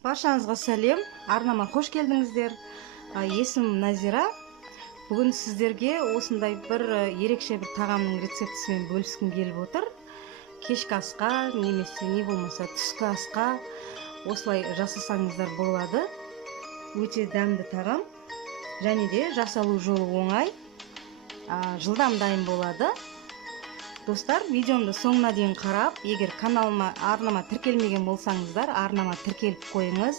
Баршаңызға сәлем, арнама қош келдіңіздер. Есімім Назира. Бүгін сіздерге осындай бір ерекше бір тағамның рецептісімен бөліскім келіп отыр. Кешкі асқа, немесе не болмаса түскі асқа осылай жасасаңыздар болады. Өте дәмді тағам. Және де жасалу жолы оңай. Жылдам дайын болады. Достар, видеомды соңына дейін қарап, егер каналыма, арнама тіркелмеген болсаңыздар, арнама тіркеліп қойыңыз.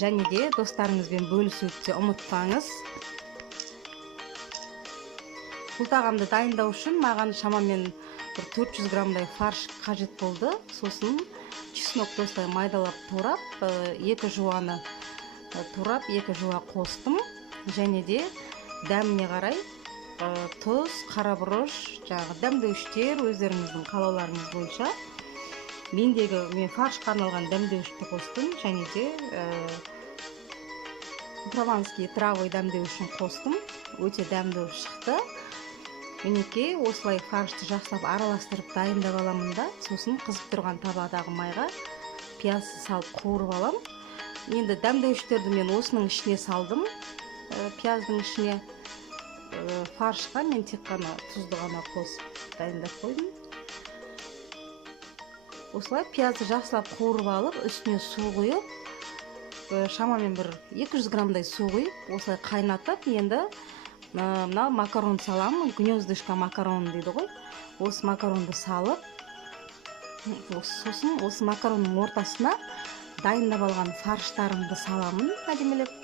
Және де достарыңызбен бөлісуді ұмытпаңыз. Бұл тағамды дайындау үшін маған шамамен 400 граммдай фарш қажет болды. Сосын чеснок осылай майдалап турап, екі жуаны турап, екі жуа қостым. Және де дәміне қарай тұз, қарабұрыш, дәмдеуіштер өздеріңіздің қалауларыңыз бойынша. Мен фаршқа арналған дәмдеуішті қостым, және де прованский травой дәмдеуішін қостым. Өте дәмді шықты. Мінекей осылай фаршты жақсылап араластырып дайындап аламын да, сосын қызып тұрған табадағы майға пияз салып қуырып алам. Енді дәмдеуіштерді мен осының ішіне салдым, пияздың ішіне. Фаршқа мен тек қана тұзды ғана қосып дайындап қойдым. Осылай пиязды жақсылап қуырып алып, үстіне су құйып, шамамен бір 200 граммдай су құйып, осылай қайнатып, енді мына макарон саламын, гнездышко макарон дейді ғой. Осы макаронды салып, сосын осы макаронның ортасына дайындап алған фарштарымды саламын әдемілеп.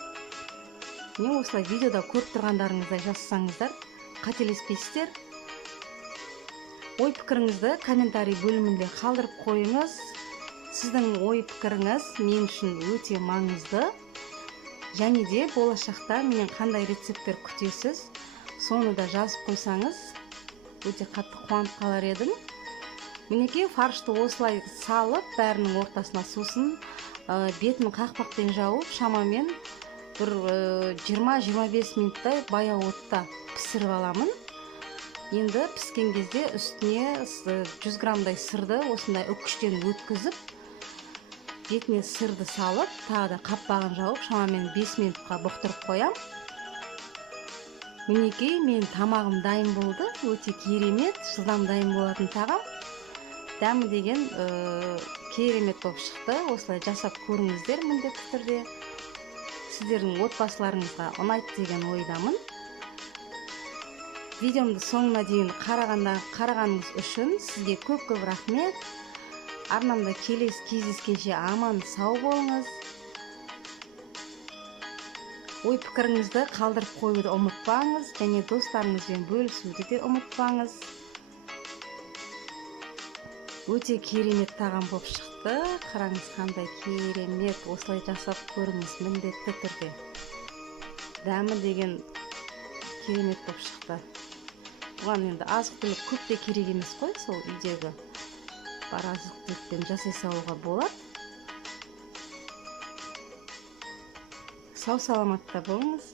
Мен осылай видеода көріп тұрғандарыңыздай жасасаңыздар, қателеспейсіздер. Ой пікіріңізді комментарий бөлімінде қалдырып қойыңыз. Сіздің ой пікіріңіз мен үшін өте маңызды. Және де болашақта менен қандай рецепттер күтесіз, соны да жазып қойсаңыз, өте қатты қуанып қалар едім. Мінекей фаршты осылай салып, бәрінің ортасына сосын бетін қақпақпен жауып, шамамен бір 20-25 минуттай баяу отта пісіріп аламын. Енді піскен кезде үстіне 100 граммдай сырды осындай үккіштен өткізіп, бетіне сырды салып, тағы да қаппағын жауып, шамамен 5 минутқа бұқтырып қоям. Мінекей мен тамағым дайын болды. Өте керемет, жылдам дайын болатын тағам. Дәмі деген керемет болып шықты. Осылай жасап көріңіздер міндетті түрде. Сіздердің отбасыларыңызға ұнайды деген ойдамын. Видеомды соңына дейін қарағаныңыз үшін сізге көп рахмет. Арнамда келесі кездескенше аман сау болыңыз. Ой пікіріңізді қалдырып қоюды ұмытпаңыз, және достарыңызбен бөлісуді де ұмытпаңыз. Өте керемет тағам болып шықты. Қараңыз қандай керемет. Осылай жасап көріңіз міндетті түрде. Дәмі деген керемет болып шықты. Бұған енді азық-түлік көп те керек емес қой, сол үйдегі бар азық-түлікпен жасай салуға болады. Сау саламатта болыңыз.